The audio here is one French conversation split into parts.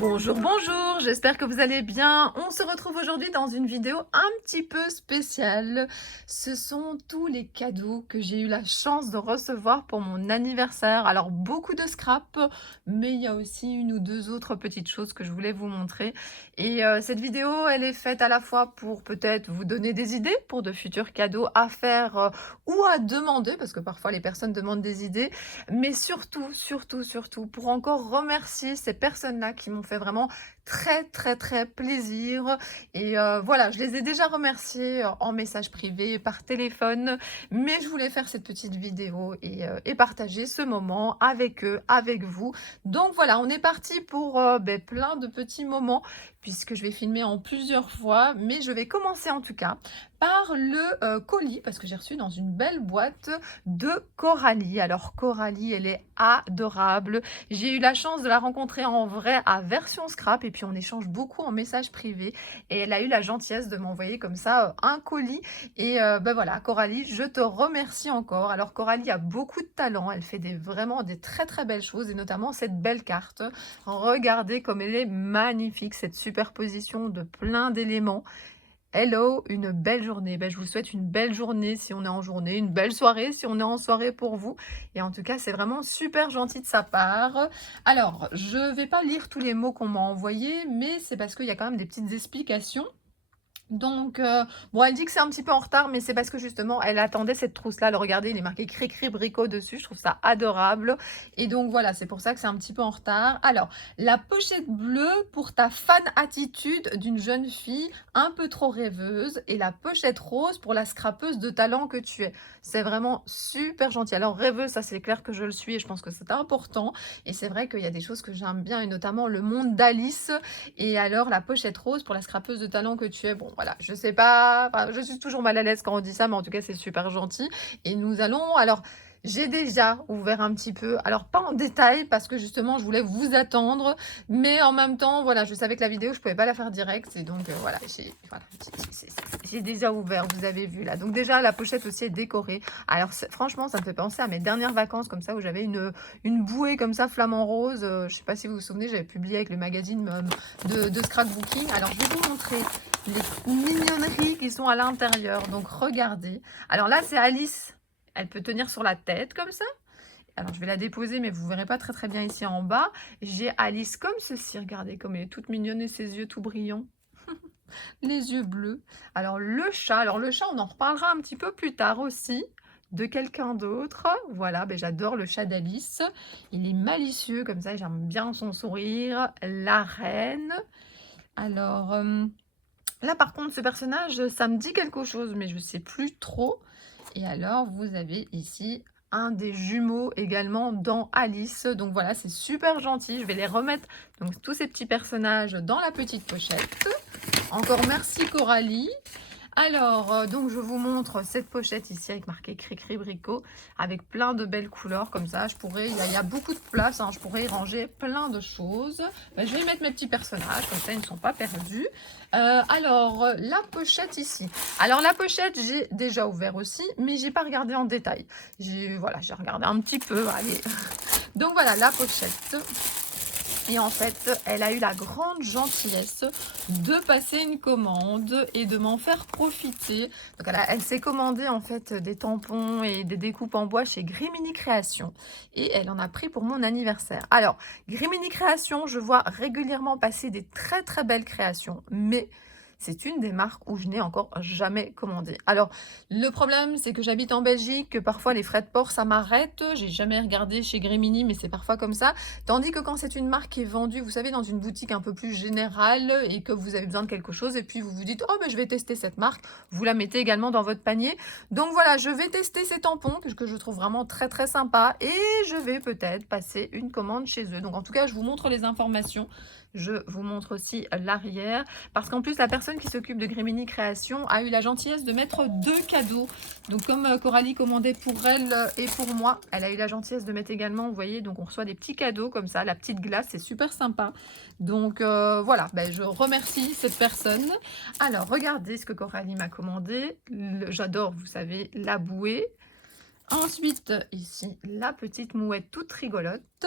Bonjour, bonjour, j'espère que vous allez bien. On se retrouve aujourd'hui dans une vidéo un petit peu spéciale. Ce sont tous les cadeaux que j'ai eu la chance de recevoir pour mon anniversaire. Alors beaucoup de scrap, mais il y a aussi une ou deux autres petites choses que je voulais vous montrer. Et cette vidéo, elle est faite à la fois pour peut-être vous donner des idées pour de futurs cadeaux à faire ou à demander, parce que parfois les personnes demandent des idées, mais surtout, pour encore remercier ces personnes-là qui m'ont fait vraiment très plaisir. Et voilà, je les ai déjà remerciées en message privé, par téléphone, mais je voulais faire cette petite vidéo et partager ce moment avec eux, avec vous. Donc voilà, on est parti pour plein de petits moments, puisque je vais filmer en plusieurs fois, mais je vais commencer en tout cas par le colis, parce que j'ai reçu dans une belle boîte de Coralie. Alors Coralie, elle est adorable. J'ai eu la chance de la rencontrer en vrai à Version Scrap et puis on échange beaucoup en message privé et elle a eu la gentillesse de m'envoyer comme ça un colis et ben voilà, Coralie, je te remercie encore. Alors Coralie a beaucoup de talent, elle fait vraiment des très belles choses et notamment cette belle carte. Regardez comme elle est magnifique, cette superposition de plein d'éléments. Hello, une belle journée. Ben, je vous souhaite une belle journée si on est en journée, une belle soirée si on est en soirée pour vous. Et en tout cas, c'est vraiment super gentil de sa part. Alors, je ne vais pas lire tous les mots qu'on m'a envoyés, mais c'est parce qu'il y a quand même des petites explications. Donc, bon, elle dit que c'est un petit peu en retard, mais c'est parce que justement, elle attendait cette trousse-là. Regardez, il est marqué Cricri Bricot dessus. Je trouve ça adorable. Et donc, voilà, c'est pour ça que c'est un petit peu en retard. Alors, la pochette bleue pour ta fan attitude d'une jeune fille un peu trop rêveuse. Et la pochette rose pour la scrapeuse de talent que tu es. C'est vraiment super gentil. Alors, rêveuse, ça, c'est clair que je le suis et je pense que c'est important. Et c'est vrai qu'il y a des choses que j'aime bien, et notamment le monde d'Alice. Et alors, la pochette rose pour la scrapeuse de talent que tu es. Bon, voilà, je sais pas, enfin, je suis toujours mal à l'aise quand on dit ça, mais en tout cas, c'est super gentil. Et nous allons, alors, j'ai déjà ouvert un petit peu, alors pas en détail, parce que justement, je voulais vous attendre, mais en même temps, voilà, je savais que la vidéo, je pouvais pas la faire direct, et donc, voilà, j'ai déjà ouvert, vous avez vu là. Donc déjà, la pochette aussi est décorée. Alors, franchement, ça me fait penser à mes dernières vacances, comme ça, où j'avais une bouée comme ça, flamant rose. Je sais pas si vous vous souvenez, j'avais publié avec le magazine de scrapbooking. Alors, je vais vous montrer les mignonneries qui sont à l'intérieur. Donc, regardez. Alors là, c'est Alice. Elle peut tenir sur la tête comme ça. Alors, je vais la déposer, mais vous ne verrez pas très bien ici en bas. J'ai Alice comme ceci. Regardez comme elle est toute mignonne et ses yeux tout brillants. Les yeux bleus. Alors, le chat. Alors, le chat, on en reparlera un petit peu plus tard aussi de quelqu'un d'autre. Voilà, ben, j'adore le chat d'Alice. Il est malicieux comme ça, j'aime bien son sourire. La reine. Alors, là, par contre, ce personnage, ça me dit quelque chose, mais je ne sais plus trop. Et alors, vous avez ici un des jumeaux également dans Alice. Donc voilà, c'est super gentil. Je vais les remettre, donc tous ces petits personnages, dans la petite pochette. Encore merci Coralie. Alors, donc je vous montre cette pochette ici avec marqué Cricri Bricot, avec plein de belles couleurs comme ça. Je pourrais, il y a beaucoup de place, hein, je pourrais y ranger plein de choses. Ben, je vais y mettre mes petits personnages, comme ça ils ne sont pas perdus. Alors, la pochette ici. Alors la pochette, j'ai déjà ouvert aussi, mais j'ai pas regardé en détail. Voilà, j'ai regardé un petit peu, allez. Donc voilà, la pochette. Et en fait, elle a eu la grande gentillesse de passer une commande et de m'en faire profiter. Donc elle s'est commandé en fait des tampons et des découpes en bois chez Grimini Création. Et elle en a pris pour mon anniversaire. Alors, Grimini Création, je vois régulièrement passer des très belles créations. Mais c'est une des marques où je n'ai encore jamais commandé. Alors, le problème, c'est que j'habite en Belgique, que parfois les frais de port, ça m'arrête. J'ai jamais regardé chez Grimini, mais c'est parfois comme ça. Tandis que quand c'est une marque qui est vendue, vous savez, dans une boutique un peu plus générale et que vous avez besoin de quelque chose et puis vous vous dites « Oh, mais je vais tester cette marque », vous la mettez également dans votre panier. Donc voilà, je vais tester ces tampons que je trouve vraiment très sympa et je vais peut-être passer une commande chez eux. Donc en tout cas, je vous montre les informations. Je vous montre aussi l'arrière parce qu'en plus, la personne qui s'occupe de Grimini Création a eu la gentillesse de mettre 2 cadeaux. Donc comme Coralie commandait pour elle et pour moi, elle a eu la gentillesse de mettre également, vous voyez, donc on reçoit des petits cadeaux comme ça, la petite glace, c'est super sympa. Donc voilà, ben, je remercie cette personne. Alors regardez ce que Coralie m'a commandé. J'adore, vous savez, la bouée. Ensuite, ici, la petite mouette toute rigolote.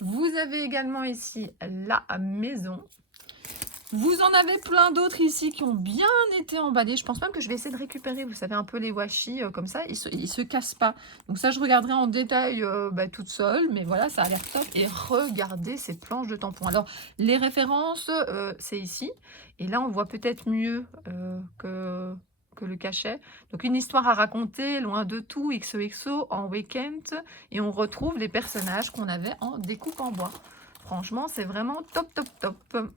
Vous avez également ici la maison. Vous en avez plein d'autres ici qui ont bien été emballés. Je pense même que je vais essayer de récupérer, vous savez, un peu les washi comme ça. Ils se cassent pas. Donc ça, je regarderai en détail toute seule. Mais voilà, ça a l'air top. Et regardez ces planches de tampons. Alors, les références, c'est ici. Et là, on voit peut-être mieux que le cachet. Donc, une histoire à raconter, loin de tout, XOXO, en week-end. Et on retrouve les personnages qu'on avait en découpe en bois. Franchement, c'est vraiment top, top, top.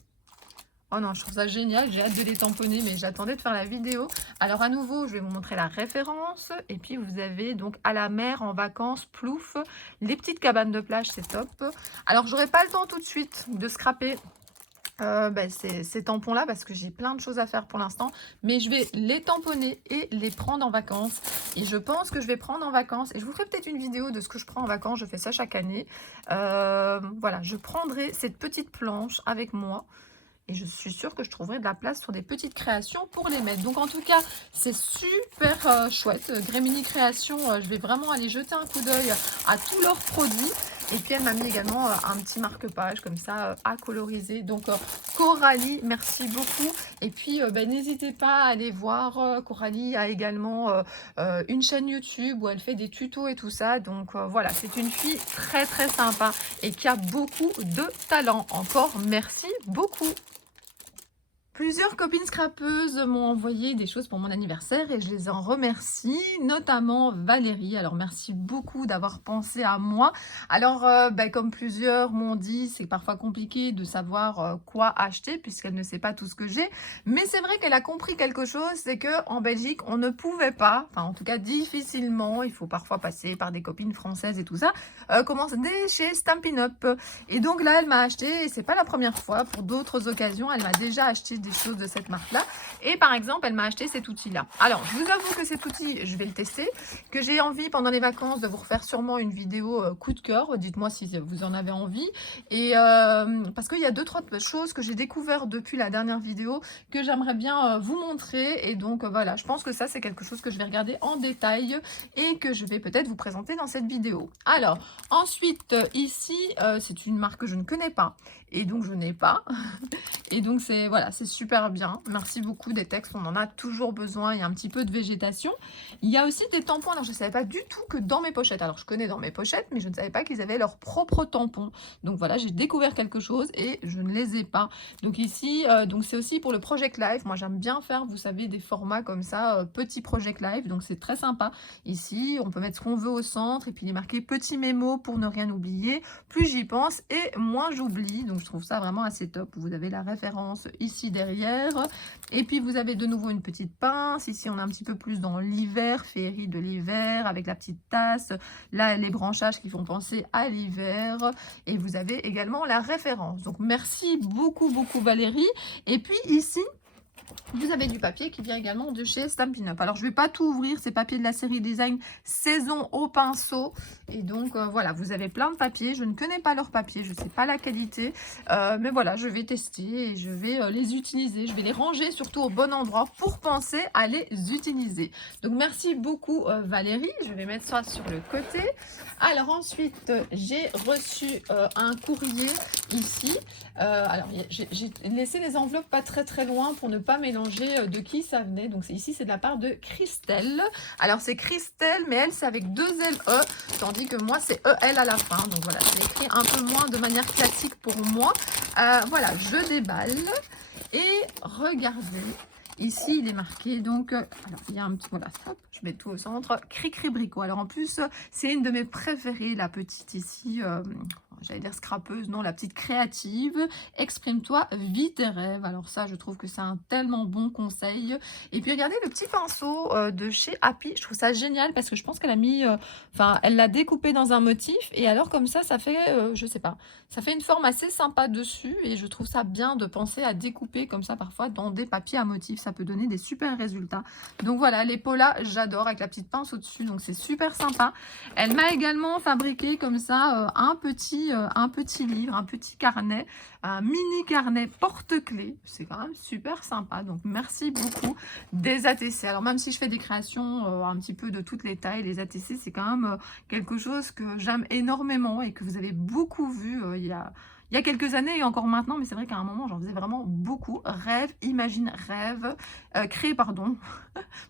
Oh non, je trouve ça génial, j'ai hâte de les tamponner, mais j'attendais de faire la vidéo. Alors à nouveau, je vais vous montrer la référence. Et puis vous avez donc à la mer, en vacances, plouf, les petites cabanes de plage, c'est top. Alors j'aurai pas le temps tout de suite de scraper ces tampons-là parce que j'ai plein de choses à faire pour l'instant. Mais je vais les tamponner et les prendre en vacances. Et je pense que je vais prendre en vacances. Et je vous ferai peut-être une vidéo de ce que je prends en vacances. Je fais ça chaque année. Voilà, je prendrai cette petite planche avec moi. Et je suis sûre que je trouverai de la place sur des petites créations pour les mettre. Donc en tout cas, c'est super chouette. Grémini Création, je vais vraiment aller jeter un coup d'œil à tous leurs produits. Et puis elle m'a mis également un petit marque-page comme ça à coloriser. Donc Coralie, merci beaucoup. Et puis n'hésitez pas à aller voir. Coralie a également une chaîne YouTube où elle fait des tutos et tout ça. Donc voilà, c'est une fille très très sympa et qui a beaucoup de talent. Encore merci beaucoup. Plusieurs copines scrapeuses m'ont envoyé des choses pour mon anniversaire et je les en remercie, notamment Valérie. Alors merci beaucoup d'avoir pensé à moi. Alors comme plusieurs m'ont dit, c'est parfois compliqué de savoir quoi acheter puisqu'elle ne sait pas tout ce que j'ai. Mais c'est vrai qu'elle a compris quelque chose, c'est qu'en Belgique, on ne pouvait pas, enfin en tout cas difficilement, il faut parfois passer par des copines françaises et tout ça, commander chez Stampin' Up. Et donc là, elle m'a acheté, et c'est pas la première fois, pour d'autres occasions, elle m'a déjà acheté des choses de cette marque-là. Et par exemple, elle m'a acheté cet outil-là. Alors, je vous avoue que cet outil, je vais le tester, que j'ai envie pendant les vacances de vous refaire sûrement une vidéo coup de cœur. Dites-moi si vous en avez envie. Et parce qu'il y a 2-3 choses que j'ai découvert depuis la dernière vidéo que j'aimerais bien vous montrer. Et donc voilà, je pense que ça, c'est quelque chose que je vais regarder en détail et que je vais peut-être vous présenter dans cette vidéo. Alors, ensuite, ici, c'est une marque que je ne connais pas et donc je n'ai pas. Et donc, voilà, c'est super bien. Merci beaucoup des textes, on en a toujours besoin. Il y a un petit peu de végétation. Il y a aussi des tampons. Alors, je ne savais pas du tout que dans mes pochettes, alors je connais dans mes pochettes, mais je ne savais pas qu'ils avaient leurs propres tampons. Donc voilà, j'ai découvert quelque chose et je ne les ai pas. Donc ici, donc c'est aussi pour le Project Live. Moi, j'aime bien faire, vous savez, des formats comme ça, petit Project Live. Donc c'est très sympa. Ici, on peut mettre ce qu'on veut au centre et puis il est marqué petit mémo pour ne rien oublier. Plus j'y pense et moins j'oublie. Donc je trouve ça vraiment assez top. Vous avez la référence ici derrière. Et puis vous avez de nouveau une petite pince. Ici, on est un petit peu plus dans l'hiver, féerie de l'hiver avec la petite tasse. Là, les branchages qui font penser à l'hiver. Et vous avez également la référence. Donc merci beaucoup, beaucoup Valérie. Et puis ici, vous avez du papier qui vient également de chez Stampin' Up. Alors, je ne vais pas tout ouvrir, c'est papier de la série Design Saison au pinceau. Et donc, voilà, vous avez plein de papiers. Je ne connais pas leur papier, je ne sais pas la qualité. Mais voilà, je vais tester et je vais les utiliser. Je vais les ranger surtout au bon endroit pour penser à les utiliser. Donc, merci beaucoup Valérie. Je vais mettre ça sur le côté. Alors, ensuite, j'ai reçu un courrier ici. Alors, j'ai laissé les enveloppes pas très très loin pour ne pas mélanger de qui ça venait. Donc ici, c'est de la part de Christelle. Alors, c'est Christelle, mais elle, c'est avec 2 LE, tandis que moi, c'est EL à la fin. Donc voilà, je l'ai écrit un peu moins de manière classique pour moi. Voilà, je déballe et regardez. Ici, il est marqué, donc, alors, il y a un petit, voilà, hop, je mets tout au centre, Cricri Bricot. Alors, en plus, c'est une de mes préférées, la petite ici, j'allais dire scrapeuse, non, la petite créative, exprime-toi, vis tes rêves. Alors ça, je trouve que c'est un tellement bon conseil. Et puis, regardez le petit pinceau de chez Happy, je trouve ça génial parce que je pense qu'elle a mis, enfin, elle l'a découpé dans un motif et alors, comme ça fait, je sais pas, ça fait une forme assez sympa dessus et je trouve ça bien de penser à découper comme ça parfois dans des papiers à motifs. Ça peut donner des super résultats. Donc voilà, les polas, j'adore avec la petite pince au-dessus. Donc c'est super sympa. Elle m'a également fabriqué comme ça un petit un petit livre, un petit carnet, un mini carnet porte-clés. C'est quand même super sympa. Donc, merci beaucoup des ATC. Alors, même si je fais des créations un petit peu de toutes les tailles, les ATC, c'est quand même quelque chose que j'aime énormément et que vous avez beaucoup vu il y a quelques années et encore maintenant, mais c'est vrai qu'à un moment, j'en faisais vraiment beaucoup. Rêve, imagine, rêve, crée, pardon.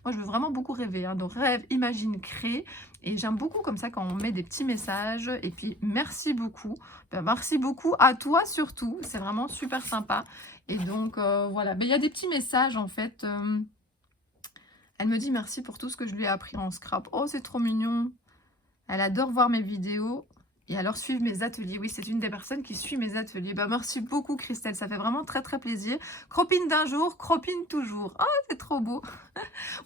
Moi, je veux vraiment beaucoup rêver, hein. Donc, rêve, imagine, crée. Et j'aime beaucoup comme ça quand on met des petits messages. Et puis, merci beaucoup. Ben, merci beaucoup à toi surtout. C'est vraiment super sympa. Et donc, voilà. Ben, il y a des petits messages, en fait. Elle me dit merci pour tout ce que je lui ai appris en scrap. Oh, c'est trop mignon. Elle adore voir mes vidéos et alors suivre mes ateliers. Oui, c'est une des personnes qui suit mes ateliers. Bah, merci beaucoup Christelle, ça fait vraiment très très plaisir. Cropine d'un jour, cropine toujours. Oh, c'est trop beau.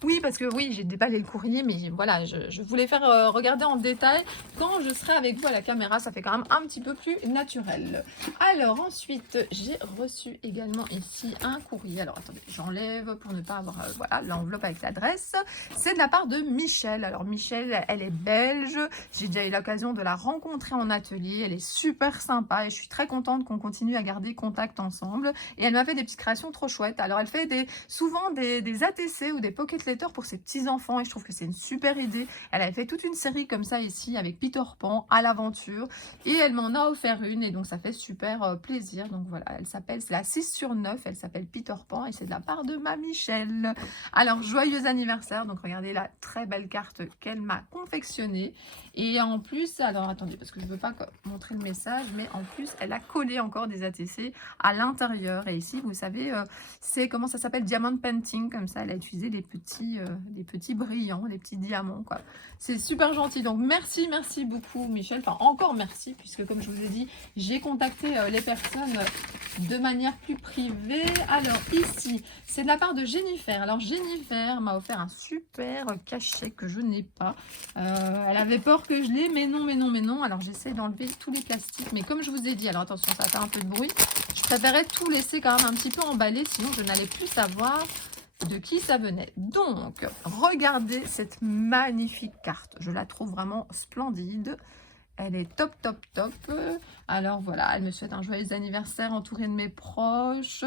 Oui, parce que oui, j'ai déballé le courrier, mais voilà, je voulais faire regarder en détail quand je serai avec vous à la caméra. Ça fait quand même un petit peu plus naturel. Alors ensuite, j'ai reçu également ici un courrier. Alors attendez, j'enlève pour ne pas avoir voilà l'enveloppe avec l'adresse. C'est de la part de Michel. Alors Michel, elle est belge. J'ai déjà eu l'occasion de la rencontrer en atelier. Elle est super sympa et je suis très contente qu'on continue à garder contact ensemble. Et elle m'a fait des petites créations trop chouettes. Alors elle fait souvent des ATC ou des pocket letters pour ses petits-enfants et je trouve que c'est une super idée. Elle avait fait toute une série comme ça ici avec Peter Pan à l'aventure et elle m'en a offert une et donc ça fait super plaisir. Donc voilà, elle s'appelle, c'est la 6 sur 9, elle s'appelle Peter Pan et c'est de la part de ma Michel. Alors joyeux anniversaire, donc regardez la très belle carte qu'elle m'a confectionnée et en plus, alors attendez parce que je ne veux pas montrer le message, mais en plus elle a collé encore des ATC à l'intérieur et ici vous savez c'est comment ça s'appelle, diamond painting, comme ça elle a utilisé des petits brillants, des petits diamants quoi. C'est super gentil, donc merci beaucoup Michel, enfin encore merci puisque comme je vous ai dit j'ai contacté les personnes de manière plus privée. Alors ici c'est de la part de Jennifer. Alors Jennifer m'a offert un super cachet que je n'ai pas. Elle avait peur que je l'ai, mais non. Alors j'essaie d'enlever tous les plastiques, mais comme je vous ai dit, alors attention, ça fait un peu de bruit, je préférais tout laisser quand même un petit peu emballé, sinon je n'allais plus savoir de qui ça venait. Donc regardez cette magnifique carte, je la trouve vraiment splendide. Elle est top. Alors voilà, elle me souhaite un joyeux anniversaire entouré de mes proches.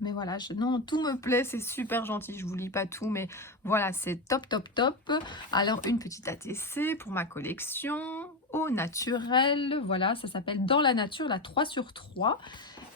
Mais voilà, non, tout me plaît, c'est super gentil. Je vous lis pas tout, mais voilà, c'est top. Alors, une petite ATC pour ma collection au naturel. Voilà, ça s'appelle Dans la nature, la 3 sur 3.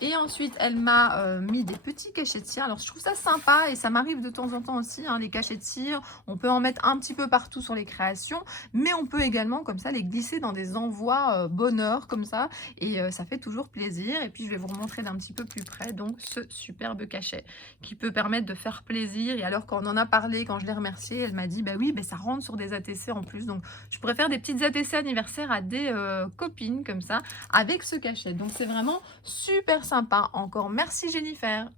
Et ensuite, elle m'a mis des petits cachets de cire. Alors, je trouve ça sympa et ça m'arrive de temps en temps aussi, hein, les cachets de cire. On peut en mettre un petit peu partout sur les créations, mais on peut également, comme ça, les glisser dans des envois bonheur, comme ça. Et ça fait toujours plaisir. Et puis, je vais vous remontrer d'un petit peu plus près, donc, ce superbe cachet qui peut permettre de faire plaisir. Et alors, quand on en a parlé, quand je l'ai remerciée, elle m'a dit, bah oui, bah, ça rentre sur des ATC en plus. Donc, je pourrais faire des petites ATC anniversaire à des copines, comme ça, avec ce cachet. Donc, c'est vraiment super sympa. Encore merci Jennifer.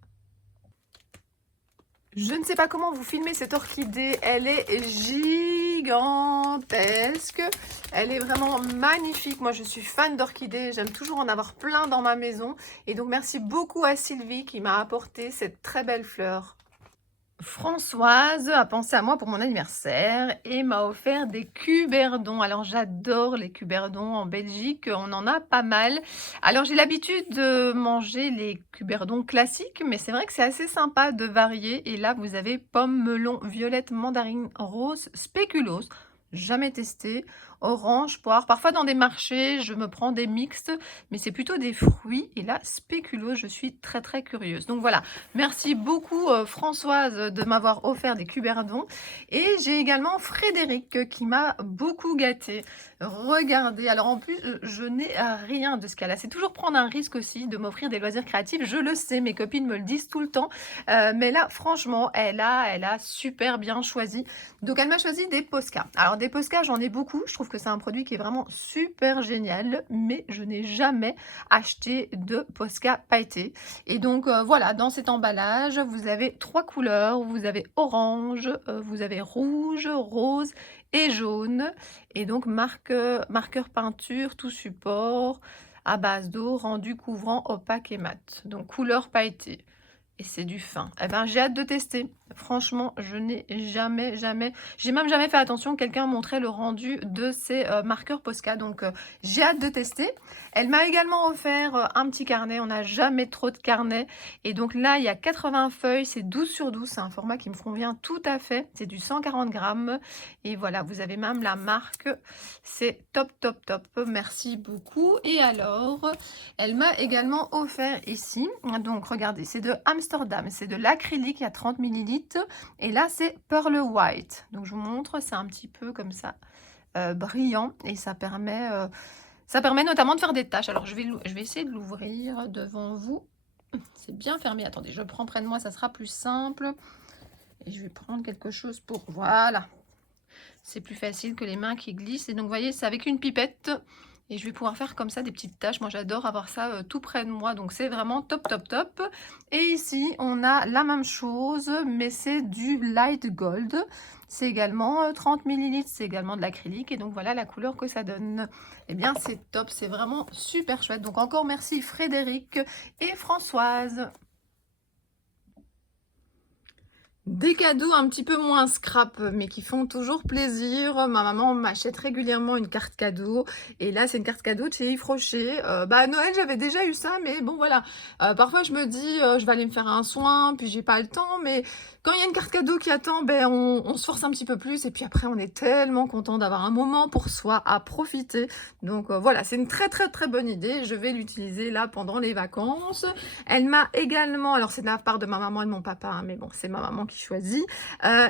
Je ne sais pas comment vous filmez cette orchidée. Elle est gigantesque. Elle est vraiment magnifique. Moi, je suis fan d'orchidées. J'aime toujours en avoir plein dans ma maison. Et donc, merci beaucoup à Sylvie qui m'a apporté cette très belle fleur. Françoise a pensé à moi pour mon anniversaire et m'a offert des cuberdons. Alors j'adore les cuberdons en Belgique, on en a pas mal. Alors j'ai l'habitude de manger les cuberdons classiques, mais c'est vrai que c'est assez sympa de varier. Et là vous avez pomme, melon, violette, mandarine, rose, spéculoos. Jamais testé, orange, poire. Parfois dans des marchés, je me prends des mixtes, mais c'est plutôt des fruits. Et là, spéculoos, je suis très curieuse. Donc voilà, merci beaucoup Françoise de m'avoir offert des cuberdons. Et j'ai également Frédéric qui m'a beaucoup gâtée. Regardez, alors en plus, je n'ai rien de ce qu'elle a. C'est toujours prendre un risque aussi de m'offrir des loisirs créatifs. Je le sais, mes copines me le disent tout le temps. Mais là, franchement, elle a super bien choisi. Donc elle m'a choisi des Posca. Alors des Posca, j'en ai beaucoup. Je trouve que c'est un produit qui est vraiment super génial, mais je n'ai jamais acheté de Posca pailleté. Et donc voilà, dans cet emballage, vous avez 3 couleurs. Vous avez orange, vous avez rouge, rose et jaune. Et donc marqueur peinture, tout support, à base d'eau, rendu couvrant, opaque et mat. Donc couleur pailletée. Et c'est du fin. Eh ben, j'ai hâte de tester. Franchement, je n'ai j'ai même jamais fait attention, quelqu'un montrait le rendu de ces, marqueurs Posca, donc j'ai hâte de tester. Elle m'a également offert, un petit carnet, on n'a jamais trop de carnets et donc là, il y a 80 feuilles, c'est 12 sur 12, c'est un format qui me convient tout à fait, c'est du 140 grammes et voilà, vous avez même la marque, c'est top, top, top, merci beaucoup. Et alors, elle m'a également offert ici, donc regardez, c'est de Amsterdam, c'est de l'acrylique, il y a 30 millilitres et là c'est Pearl White. Donc je vous montre, c'est un petit peu comme ça, brillant et ça permet notamment de faire des tâches. Alors je vais essayer de l'ouvrir devant vous. C'est bien fermé, attendez, je prends près de moi, ça sera plus simple. Et je vais prendre quelque chose pour... Voilà, c'est plus facile que les mains qui glissent. Et donc vous voyez, c'est avec une pipette. Et je vais pouvoir faire comme ça des petites tâches. Moi, j'adore avoir ça tout près de moi. Donc, c'est vraiment top, top, top. Et ici, on a la même chose, mais c'est du light gold. C'est également 30 millilitres. C'est également de l'acrylique. Et donc, voilà la couleur que ça donne. Eh bien, c'est top. C'est vraiment super chouette. Donc, encore merci Frédéric et Françoise. Des cadeaux un petit peu moins scrap, mais qui font toujours plaisir. Ma maman m'achète régulièrement une carte cadeau. Et là, c'est une carte cadeau de chez Yves Rocher. À Noël, j'avais déjà eu ça, mais bon, voilà. Parfois, je me dis, je vais aller me faire un soin, puis j'ai pas le temps. Mais quand il y a une carte cadeau qui attend, on se force un petit peu plus. Et puis après, on est tellement content d'avoir un moment pour soi à profiter. Donc voilà, c'est une très, très, très bonne idée. Je vais l'utiliser là pendant les vacances. Elle m'a également, alors c'est de la part de ma maman et de mon papa, hein, mais bon, c'est ma maman qui choisit.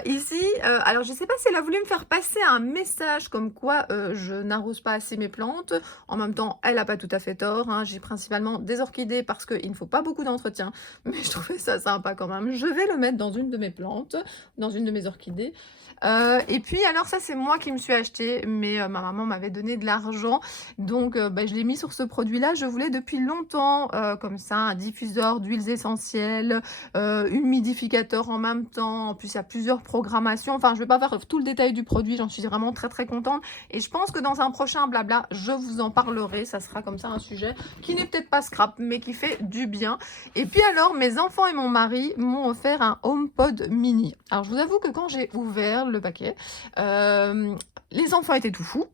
Ici, alors je ne sais pas si elle a voulu me faire passer un message comme quoi je n'arrose pas assez mes plantes. En même temps, elle n'a pas tout à fait tort. Hein. J'ai principalement des orchidées parce qu'il ne faut pas beaucoup d'entretien, mais je trouvais ça sympa quand même. Je vais le mettre dans une de mes plantes, dans une de mes orchidées. Et puis alors ça c'est moi qui me suis acheté, mais ma maman m'avait donné de l'argent, donc je l'ai mis sur ce produit là. Je voulais depuis longtemps comme ça un diffuseur d'huiles essentielles, humidificateur en même temps. En plus il y a plusieurs programmations, enfin je vais pas faire tout le détail du produit, j'en suis vraiment très très contente et je pense que dans un prochain blabla je vous en parlerai. Ça sera comme ça un sujet qui n'est peut-être pas scrap mais qui fait du bien. Et puis alors mes enfants et mon mari m'ont offert un HomePod mini. Alors je vous avoue que quand j'ai ouvert le paquet, les enfants étaient tout fous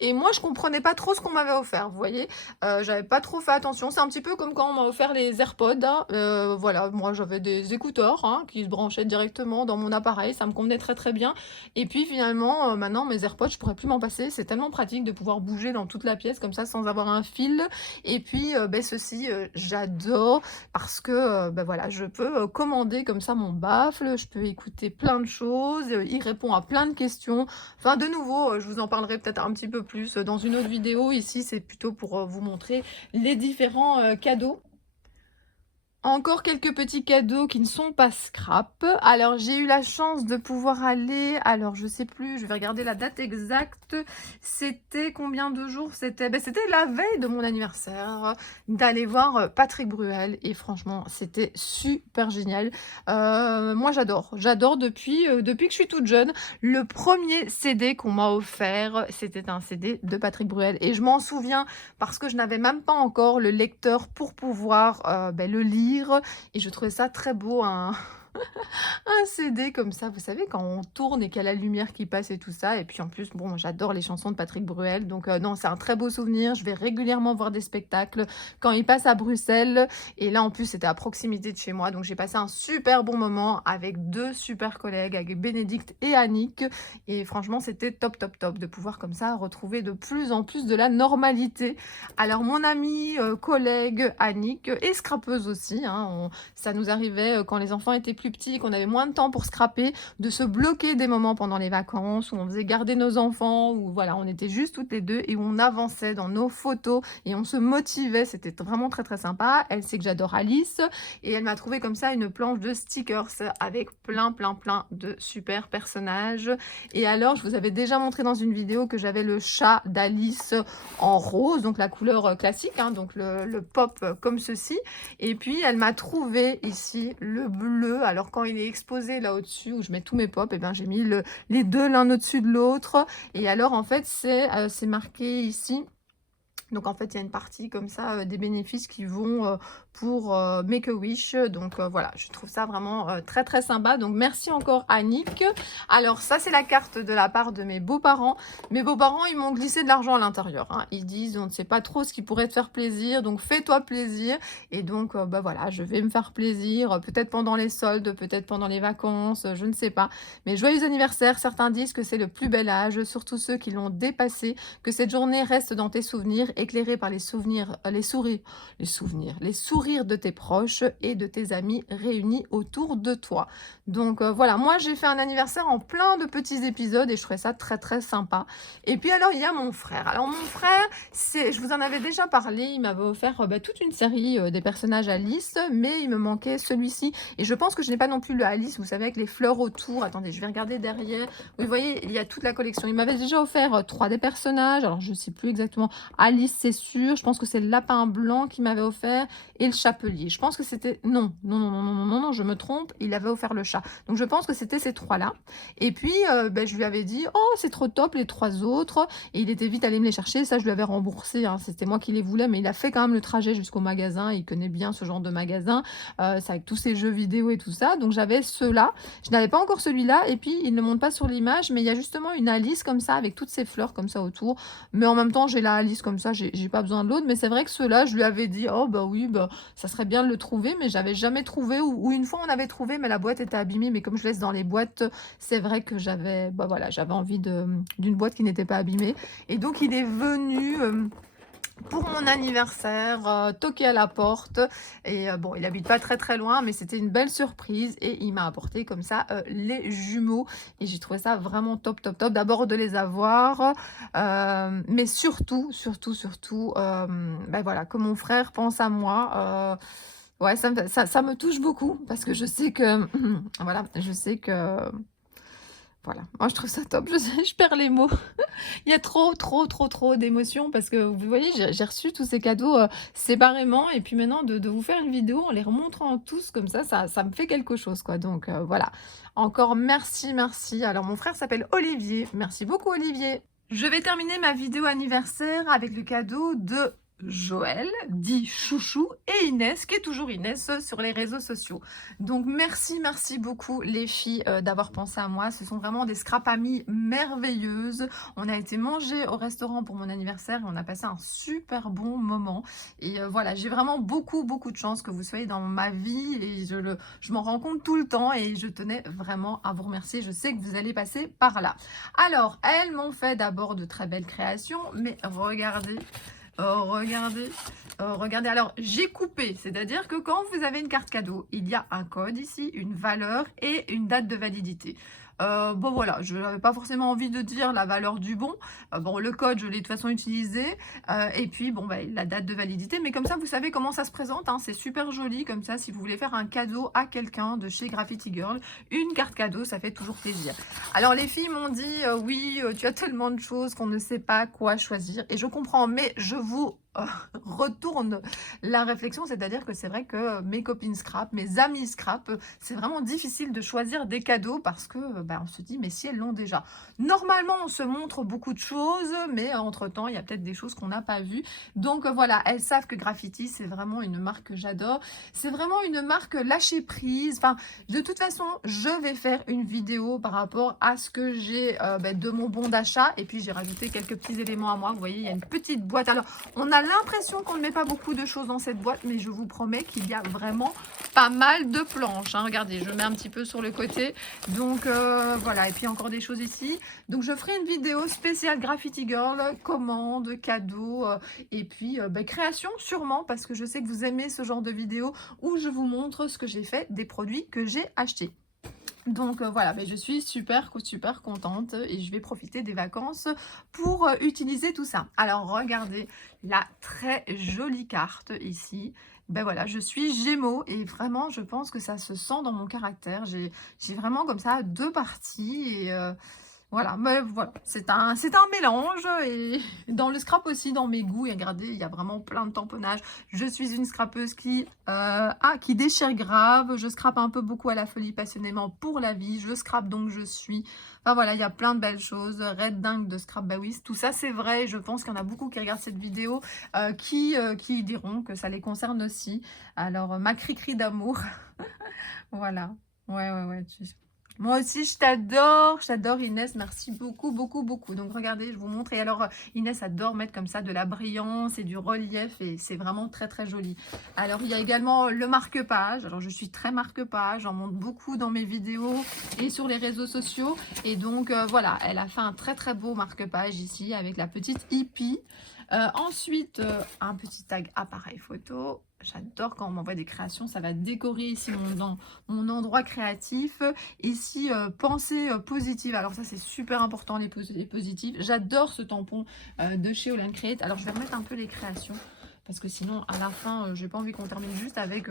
et moi je comprenais pas trop ce qu'on m'avait offert, vous voyez. J'avais pas trop fait attention, c'est un petit peu comme quand on m'a offert les AirPods, hein. Voilà, moi j'avais des écouteurs hein, qui se branchaient directement dans mon appareil, ça me convenait très très bien. Et puis finalement maintenant mes AirPods je pourrais plus m'en passer, c'est tellement pratique de pouvoir bouger dans toute la pièce comme ça sans avoir un fil. Et puis ceci j'adore parce que voilà, je peux commander comme ça mon baffle, je peux écouter plein de choses, il répond à plein de questions. Enfin de nouveau, je vous en parlerai peut-être un petit peu plus dans une autre vidéo. Ici c'est plutôt pour vous montrer les différents cadeaux. Encore quelques petits cadeaux qui ne sont pas scrap. Alors j'ai eu la chance de pouvoir aller, alors je sais plus, je vais regarder la date exacte. C'était combien de jours? C'était la veille de mon anniversaire, d'aller voir Patrick Bruel et franchement c'était super génial. Moi j'adore depuis que je suis toute jeune. Le premier CD qu'on m'a offert, c'était un CD de Patrick Bruel et je m'en souviens parce que je n'avais même pas encore le lecteur pour pouvoir le lire. Et je trouvais ça très beau, un CD comme ça, vous savez, quand on tourne et qu'il y a la lumière qui passe et tout ça. Et puis en plus, bon, j'adore les chansons de Patrick Bruel. Donc non, c'est un très beau souvenir. Je vais régulièrement voir des spectacles quand il passe à Bruxelles. Et là, en plus, c'était à proximité de chez moi. Donc j'ai passé un super bon moment avec deux super collègues, avec Bénédicte et Annick. Et franchement, c'était top, top, top de pouvoir comme ça retrouver de plus en plus de la normalité. Alors mon amie, collègue Annick est scrapeuse aussi. Hein, ça nous arrivait quand les enfants étaient plus petits, qu'on avait moins de temps pour scraper, de se bloquer des moments pendant les vacances où on faisait garder nos enfants, où voilà, on était juste toutes les deux et où on avançait dans nos photos et on se motivait. C'était vraiment très très sympa. Elle sait que j'adore Alice et elle m'a trouvé comme ça une planche de stickers avec plein de super personnages. Et alors, je vous avais déjà montré dans une vidéo que j'avais le chat d'Alice en rose, donc la couleur classique, hein, donc le pop comme ceci. Et puis, elle m'a trouvé ici le bleu. Alors, quand il est exposé là au-dessus, où je mets tous mes pops, et j'ai mis les deux l'un au-dessus de l'autre. Et alors, en fait, c'est marqué ici Donc en fait, il y a une partie comme ça, des bénéfices qui vont, pour, Make-A-Wish. Donc voilà, je trouve ça vraiment, très, très sympa. Donc merci encore Annick. Alors ça, c'est la carte de la part de mes beaux-parents. Mes beaux-parents, ils m'ont glissé de l'argent à l'intérieur, hein. Ils disent: «On ne sait pas trop ce qui pourrait te faire plaisir, donc fais-toi plaisir». Et donc bah, voilà, je vais me faire plaisir, peut-être pendant les soldes, peut-être pendant les vacances, je ne sais pas. Mais joyeux anniversaire, certains disent que c'est le plus bel âge, surtout ceux qui l'ont dépassé, que cette journée reste dans tes souvenirs, éclairée par les souvenirs, les sourires de tes proches et de tes amis réunis autour de toi. Donc voilà, moi j'ai fait un anniversaire en plein de petits épisodes et je trouvais ça très très sympa. Et puis alors il y a mon frère. Alors mon frère, je vous en avais déjà parlé, il m'avait offert bah, toute une série des personnages Alice, mais il me manquait celui-ci. Et je pense que je n'ai pas non plus le Alice, vous savez, avec les fleurs autour. Attendez, je vais regarder derrière. Vous voyez, il y a toute la collection. Il m'avait déjà offert 3 des personnages, alors je ne sais plus exactement. Alice, c'est sûr. Je pense que c'est le lapin blanc qui m'avait offert et le chapelier. Je pense que c'était... Non, non, non, non, non, non, non, non, je me trompe. Il avait offert le chat. Donc, je pense que c'était ces 3-là. Et puis, ben, je lui avais dit, oh, c'est trop top, les 3 autres. Et il était vite allé me les chercher. Ça, je lui avais remboursé, hein. C'était moi qui les voulais, mais il a fait quand même le trajet jusqu'au magasin. Il connaît bien ce genre de magasin. C'est avec tous ces jeux vidéo et tout ça. Donc, j'avais ceux-là. Je n'avais pas encore celui-là. Et puis, il ne montre pas sur l'image, mais il y a justement une Alice comme ça, avec toutes ces fleurs comme ça autour. Mais en même temps, j'ai la Alice comme ça, j'ai pas besoin de l'autre. Mais c'est vrai que ceux-là, je lui avais dit, oh bah oui, bah, ça serait bien de le trouver, mais j'avais jamais trouvé. Ou une fois, on avait trouvé, mais la boîte était abîmée. Mais comme je laisse dans les boîtes, c'est vrai que j'avais bah voilà, j'avais envie d'une boîte qui n'était pas abîmée. Et donc, il est venu... pour mon anniversaire, toquer à la porte et bon, il habite pas très très loin, mais c'était une belle surprise et il m'a apporté comme ça les jumeaux et j'ai trouvé ça vraiment top top top. D'abord de les avoir, mais surtout surtout surtout, bah, voilà, que mon frère pense à moi, ouais, ça me touche beaucoup parce que je sais que voilà, je sais que voilà, moi je trouve ça top, je perds les mots. Il y a trop, trop, trop, trop d'émotions parce que vous voyez, j'ai reçu tous ces cadeaux, séparément et puis maintenant de vous faire une vidéo en les remontrant tous comme ça me fait quelque chose quoi donc voilà. Encore merci, merci. Alors mon frère s'appelle Olivier. Merci beaucoup Olivier. Je vais terminer ma vidéo anniversaire avec le cadeau de Joël, dit Chouchou, et Inès, qui est toujours Inès sur les réseaux sociaux. Donc merci, merci beaucoup les filles d'avoir pensé à moi. Ce sont vraiment des scrap amies merveilleuses. On a été manger au restaurant pour mon anniversaire et on a passé un super bon moment. Et voilà, j'ai vraiment beaucoup, beaucoup de chance que vous soyez dans ma vie et je m'en rends compte tout le temps et je tenais vraiment à vous remercier. Je sais que vous allez passer par là. Alors, elles m'ont fait d'abord de très belles créations, mais regardez. Oh, regardez, oh, regardez. Alors, j'ai coupé, c'est-à-dire que quand vous avez une carte cadeau, il y a un code ici, une valeur et une date de validité. Bon voilà, je n'avais pas forcément envie de dire la valeur du bon. Bon, le code, je l'ai de toute façon utilisé. Et puis, bon, bah, la date de validité. Mais comme ça, vous savez comment ça se présente, hein. C'est super joli comme ça. Si vous voulez faire un cadeau à quelqu'un de chez Graffiti Girl, une carte cadeau, ça fait toujours plaisir. Alors, les filles m'ont dit, oui, tu as tellement de choses qu'on ne sait pas quoi choisir. Et je comprends, mais je vous retourne la réflexion, c'est-à-dire que c'est vrai que mes copines scrap, mes amies scrap, c'est vraiment difficile de choisir des cadeaux parce que bah, on se dit mais si elles l'ont déjà. Normalement on se montre beaucoup de choses, mais entre temps il y a peut-être des choses qu'on n'a pas vues. Donc voilà, elles savent que Graffiti c'est vraiment une marque que j'adore, c'est vraiment une marque lâcher prise. Enfin, de toute façon je vais faire une vidéo par rapport à ce que j'ai bah, de mon bon d'achat et puis j'ai rajouté quelques petits éléments à moi. Vous voyez, il y a une petite boîte. Alors on a l'impression qu'on ne met pas beaucoup de choses dans cette boîte, mais je vous promets qu'il y a vraiment pas mal de planches, hein. Regardez, je mets un petit peu sur le côté. Donc voilà, et puis encore des choses ici. Donc je ferai une vidéo spéciale Graffiti Girl, commande, cadeau, et puis bah, création sûrement, parce que je sais que vous aimez ce genre de vidéo où je vous montre ce que j'ai fait des produits que j'ai achetés. Donc voilà, mais je suis super super contente et je vais profiter des vacances pour utiliser tout ça. Alors regardez la très jolie carte ici. Ben voilà, je suis Gémeaux et vraiment je pense que ça se sent dans mon caractère. J'ai vraiment comme ça 2 parties et Voilà, mais voilà, c'est un mélange et dans le scrap aussi, dans mes goûts, et regardez, il y a vraiment plein de tamponnages. Je suis une scrapeuse qui déchire grave, je scrape un peu beaucoup à la folie passionnément pour la vie, je scrape donc je suis. Enfin voilà, il y a plein de belles choses. Red dingue de scrap, bah oui, tout ça c'est vrai. Je pense qu'il y en a beaucoup qui regardent cette vidéo qui diront que ça les concerne aussi. Alors, ma cri-cri d'amour, voilà. Ouais, ouais, ouais. Moi aussi, je t'adore Inès, merci beaucoup, beaucoup, beaucoup. Donc regardez, je vous montre. Et alors, Inès adore mettre comme ça de la brillance et du relief et c'est vraiment très, très joli. Alors, il y a également le marque-page. Alors, je suis très marque-page, j'en montre beaucoup dans mes vidéos et sur les réseaux sociaux. Et donc, voilà, elle a fait un très, très beau marque-page ici avec la petite hippie. Ensuite, un petit tag appareil photo. J'adore quand on m'envoie des créations, ça va décorer ici mon endroit créatif. Ici, pensée positive. Alors ça, c'est super important, les positives. J'adore ce tampon de chez All & Create. Alors, je vais remettre un peu les créations. Parce que sinon, à la fin, j'ai pas envie qu'on termine juste avec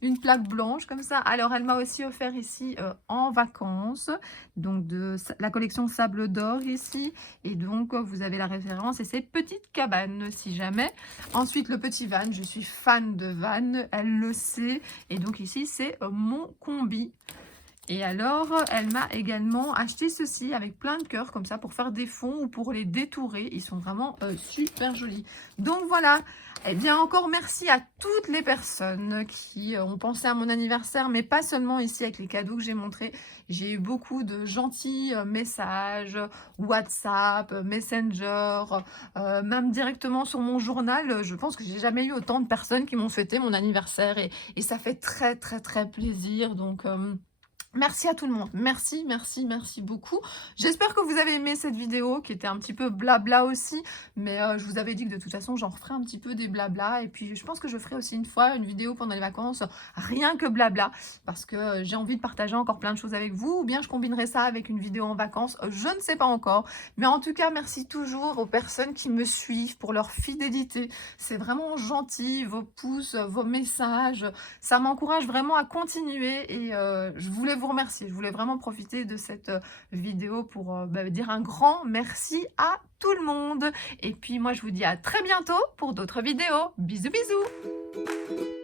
une plaque blanche comme ça. Alors, elle m'a aussi offert ici en vacances. Donc, de la collection Sable d'Or ici. Et donc, vous avez la référence et ces petites cabanes, si jamais. Ensuite, le petit van. Je suis fan de van. Elle le sait. Et donc, ici, c'est mon combi. Et alors, elle m'a également acheté ceci avec plein de cœurs comme ça pour faire des fonds ou pour les détourer. Ils sont vraiment super jolis. Donc voilà, eh bien encore merci à toutes les personnes qui ont pensé à mon anniversaire, mais pas seulement ici avec les cadeaux que j'ai montrés. J'ai eu beaucoup de gentils messages, WhatsApp, Messenger, même directement sur mon journal. Je pense que j'ai jamais eu autant de personnes qui m'ont souhaité mon anniversaire et ça fait très très très plaisir. Donc... merci à tout le monde, merci, merci, merci beaucoup. J'espère que vous avez aimé cette vidéo qui était un petit peu blabla aussi, mais je vous avais dit que de toute façon j'en referai un petit peu des blabla et puis je pense que je ferai aussi une fois une vidéo pendant les vacances, rien que blabla, parce que j'ai envie de partager encore plein de choses avec vous, ou bien je combinerai ça avec une vidéo en vacances, je ne sais pas encore, mais en tout cas merci toujours aux personnes qui me suivent pour leur fidélité, c'est vraiment gentil, vos pouces, vos messages, ça m'encourage vraiment à continuer et je voulais vous remercier. Je voulais vraiment profiter de cette vidéo pour dire un grand merci à tout le monde. Et puis moi, je vous dis à très bientôt pour d'autres vidéos. Bisous, bisous!